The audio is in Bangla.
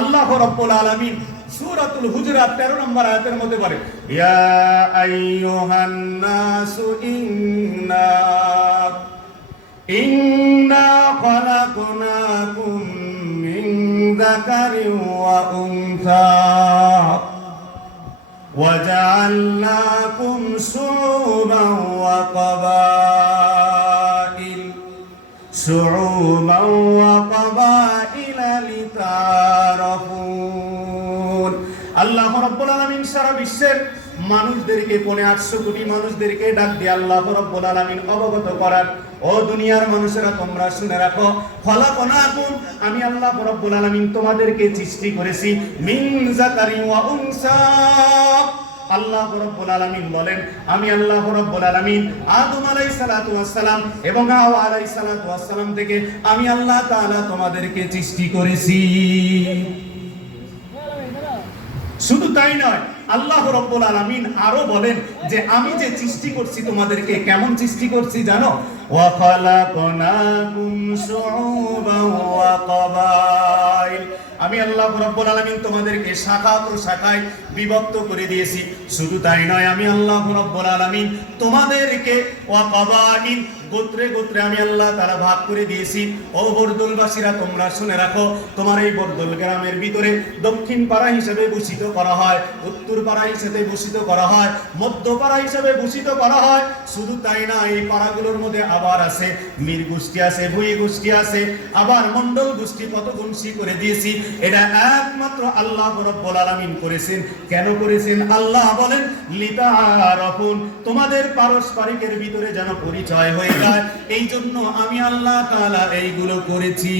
আল্লাহ রাব্বুল আলামিন সূরাতুল হুজুরাত 13 নম্বর আয়াতের মধ্যে বলে, ইয়া আইয়ুহান নাসু ইন্না খলাকনাকুম মিন যাকারিন ওয়া উনসা وجعلناكم شعوبا وقبائل لتعارفوا আল্লাহ রাব্বুল আলামিন সারা বিশ্বের মানুষদেরকে 800 কোটি মানুষদেরকে ডাক দিয়ে আল্লাহ রাব্বুল আলামিন অবগত করার, ও দুনিয়ার মানুষেরা তোমরা শুনে রাখো, খলাকনাকুম আমি আল্লাহ রাব্বুল আলামিন তোমাদেরকে সৃষ্টি করেছি মিন যাকারিন ওয়া উনসা। আল্লাহ রাব্বুল আলামিন বলেন, আমি আল্লাহ রাব্বুল আলামিন আদম আলাইহিস সালাতু ওয়াস সালাম এবং হাওয়া আলাইহিস সালাতু ওয়াস সালাম থেকে আমি আল্লাহ তাআলা তোমাদেরকে সৃষ্টি করেছি। শুধু তাই নয়, আল্লাহ রাব্বুল আলামিন আরো বলেন যে আমি যে সৃষ্টি করছি তোমাদেরকে কেমন সৃষ্টি করছি জানো? ওয়া খালাকনাকুম শুউবান ওয়া কাবাইল, আমি আল্লাহ রাব্বুল আলামিন তোমাদেরকে শাখা প্রশাখায় বিভক্ত করে দিয়েছি। শুধু তাই নয়, আমি আল্লাহ রাব্বুল আলামিন তোমাদেরকে ওয়া কাবাইল গোত্রে গোত্রে আমি আল্লাহ তাআলা ভাগ করে দিয়েছি। ও বরদুলবাসীরা তোমরা শুনে রাখো, তোমার এই বরদুল গ্রামের ভিতরে দক্ষিণ পাড়া হিসেবে ভূষিত করা হয়, উত্তর পাড়া হিসেবে ভূষিত করা হয়, মধ্য পাড়া হিসেবে ভূষিত করা হয়। শুধু তাই না, এই পাড়াগুলোর মধ্যে আবার আছে মীর গোষ্ঠী আছে, ভুঁই গোষ্ঠী আছে, আবার মণ্ডল গোষ্ঠী, কত গুণসি করে দিয়েছি। এটা একমাত্র আল্লাহ রাব্বুল আলামিন করেছেন। কেন করেছেন? আল্লাহ বলেন লিতাআরাফুন, তোমাদের পারস্পরিকের ভিতরে যেন পরিচয় হয়ে যায়, এই জন্য আমি আল্লাহ তাআলা এইগুলো করেছি।